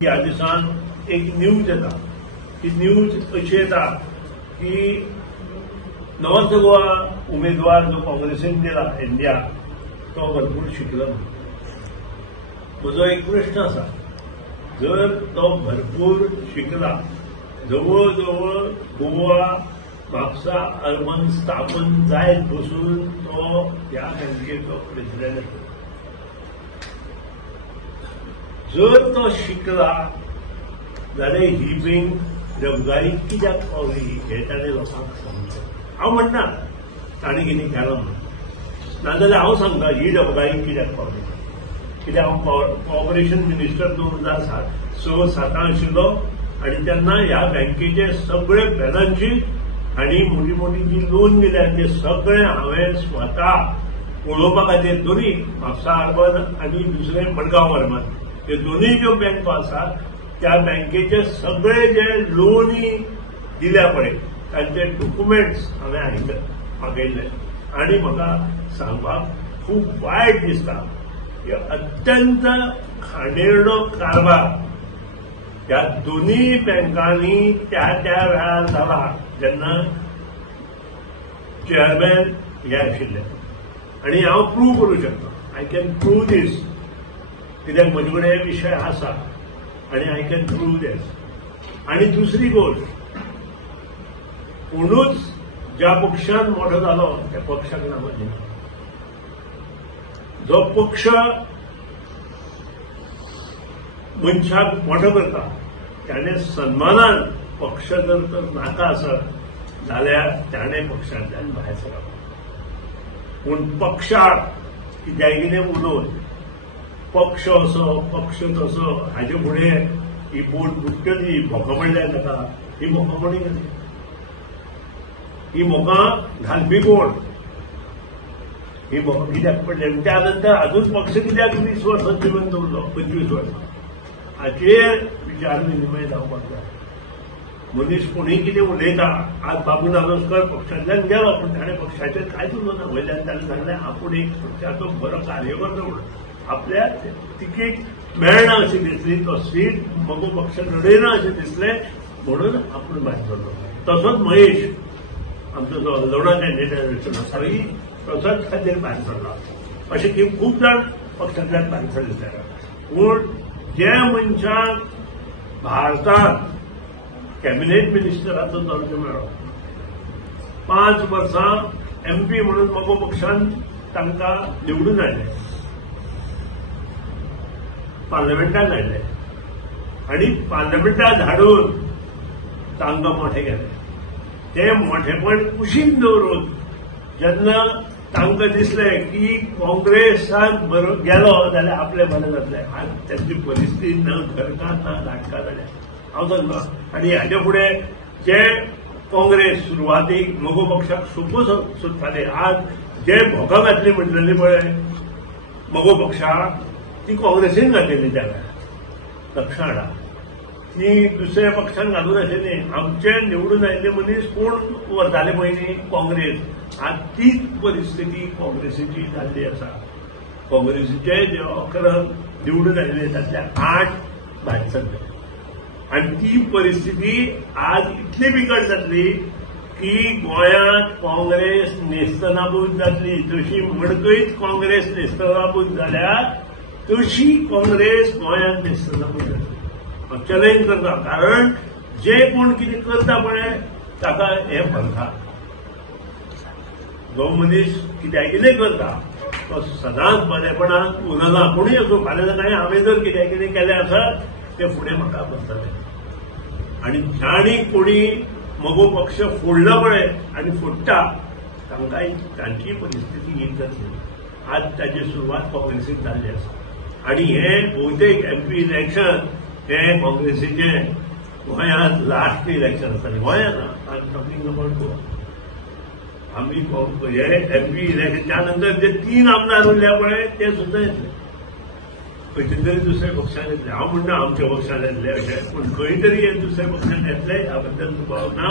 ह्या दिसान एक न्यूज येता. ती न्यूज अशी येता की नॉर्थ गोवा उमेदवार जो काँग्रेसीन दिला इंडिया तो भरपूर शिकलो. म्हजो एक प्रश्न आसा, जर तो भरपूर शिकला, जवळ जवळ गोवा म्हापसा अर्बन स्थापन जायत बसून तो ह्या बँकेचो प्रेसिडेंट आसा. जर तो शिकला जाल्यार ही बँक डबघाईत कित्याक पावली हे ताणें लोकांक सांगचें. हांव म्हणना ताणें कितें केलां म्हणून, नाजाल्यार हांव सांगता ही डबघाईत कित्याक पावली. कित्याक हांव कॉर्पोरेशन मिनिस्टर 2006-07 आशिल्लो आनी तेन्ना ह्या बँकेचे सगळे बॅलन्स शीट आनी मोठी मोठी जी लोन दिल्या ते सगळे हांवें स्वता पळोवपा खातीर दोनूय म्हापसा अर्बन आनी दुसरें मडगांव अर्बन हे दोनूय ज्यो बँको आसा त्या बँकेचे सगळे जे लोनी दिल्या पळय तांचे डॉक्युमेंट्स हांवें मागयल्ले आनी म्हाका सांगपाक खूब वायट दिसता की अत्यंत खांडेरडो कारभार ह्या दोनूय बँकांनी त्या वेळार जाला जेन्ना चेअरमॅन हे आशिल्ले. आनी हांव प्रूव करूं शकता, आय कॅन प्रूव दीस, कित्याक म्हजे कडेन विशय आसा आनी आय कॅन प्रूव दीस. आनी दुसरी गोष्ट, कोणूच ज्या पक्षान मोठो जालो त्या पक्षाक नांव दिना. जो पक्ष मनशाक मोठो करता त्याने सन्मानान पक्ष जर तर नाका आसत जाल्यार त्याने पक्षांतल्यान भायर सरप. पूण पक्षाक कित्याक कितें उलोवन पक्ष असो पक्ष तसो हाचे फुडें ही बोट बुडटली मोखा म्हणल्यार ताका ही मोखा म्हणी जाली. ही मोखा घालपी कोण, ही मोखा कित्याक पडले. त्या नंतर अजून पक्ष कित्याक 20 वर्सां जिवन दवरलो, 25 वर्सां हाचेर विचार विनिमय जावपाक जाय. मनीस कोणीय कितें उलयता, आज बाबू नानोसकर पक्षांतल्यान गेलो पूण ताणें पक्षाचेर कांयच उलोवना. वयल्यान ताणें सांगलें आपूण एक पक्षाचो बरो कार्यकर्तो म्हणून. आपल्या तिकीट मेळना अशी दिसली, तो सीट मगो पक्ष लडयना अशें दिसलें म्हणून आपूण भायर सरलो. तसोच महेश आमचो जो लोणा कॅन्डिडेट आसाय तसोच खातीर भायर सरला. अशें खूब जाण पक्षांतल्यान भायर सरले. पूण जे मनशाक भारतांत कॅबिनेट मिनिस्टराचो दर्जो मेळ्ळो, 5 वर्सां MP म्हणून मगो पक्षान तांकां निवडून हाडले, पार्लमेंटान हाडले आनी पार्लमेंटात हाडून तांकां मोठे केले. ते मोठेपण कुशीन दवरून जेन्ना तांकां दिसलें की काँग्रेसाक बरो गेलो जाल्यार आपलें बरें जातलें. आज त्यांची परिस्थिती ना घरकां ना लाटकां जाल्या. हांव सांगता आनी हाचे फुडें जे काँग्रेस सुरवातीक मगो पक्षाक सोदताले, आज जे भोगां घातली म्हणटलेली पळय मगो पक्षाक, ती काँग्रेसीन घातिल्ली त्या वेळार. लक्षां हाडा, ती दुसऱ्या पक्षान घालून आशिल्ली. आमचे निवडून आयिल्ले मनीस कोण व्हरताले पयलीं काँग्रेस. आज तीच परिस्थिती काँग्रेसीची जाल्ली आसा. काँग्रेसीचे जे 11 निवडून आयिल्ले तातले 8 भायर सरले. आनी ती परिस्थिती आज इतली बिकट जातली की गोंयांत काँग्रेस नेस्तनाबूत जातली. जशी मडकयत काँग्रेस नेस्तनाबूत जाल्या तशी काँग्रेस गोंयांत नेस्तनाबूत जातली. हांव चॅलेंज करता, कारण जे कोण कितें करता पळय ताका हें फलता. जो मनीस कित्याक कितें करता तो सदांच बरेपणान उरना. कोणूय असो फाल्यां सकाळीं हांवें जर कित्याक कितें केलें आसत ते फुडें म्हाका करतले. आनी ज्यांनी कोणी मगो पक्ष फोडला पळय आनी फोडटा तांकांय तांची परिस्थिती हीच जातली. आज ताची सुरवात काँग्रेसीन जाल्ली आसा. आनी हे बहुतेक MP इलेक्शन हे काँग्रेसीचे गोंयांत लास्ट इलेक्शन आसतलें. गोंयांत I am talking about Goa. आमी हे MP इलेक्शन त्या नंतर जे 3 आमदार उरले पळय ते सुद्दां येतले. खंयचे तरी दुसऱ्या पक्षान येतले. हांव म्हणना आमच्या पक्षान येतले अशें, पूण खंय तरी हे दुसऱ्या पक्षान येतले ह्या बद्दल दुबाव ना.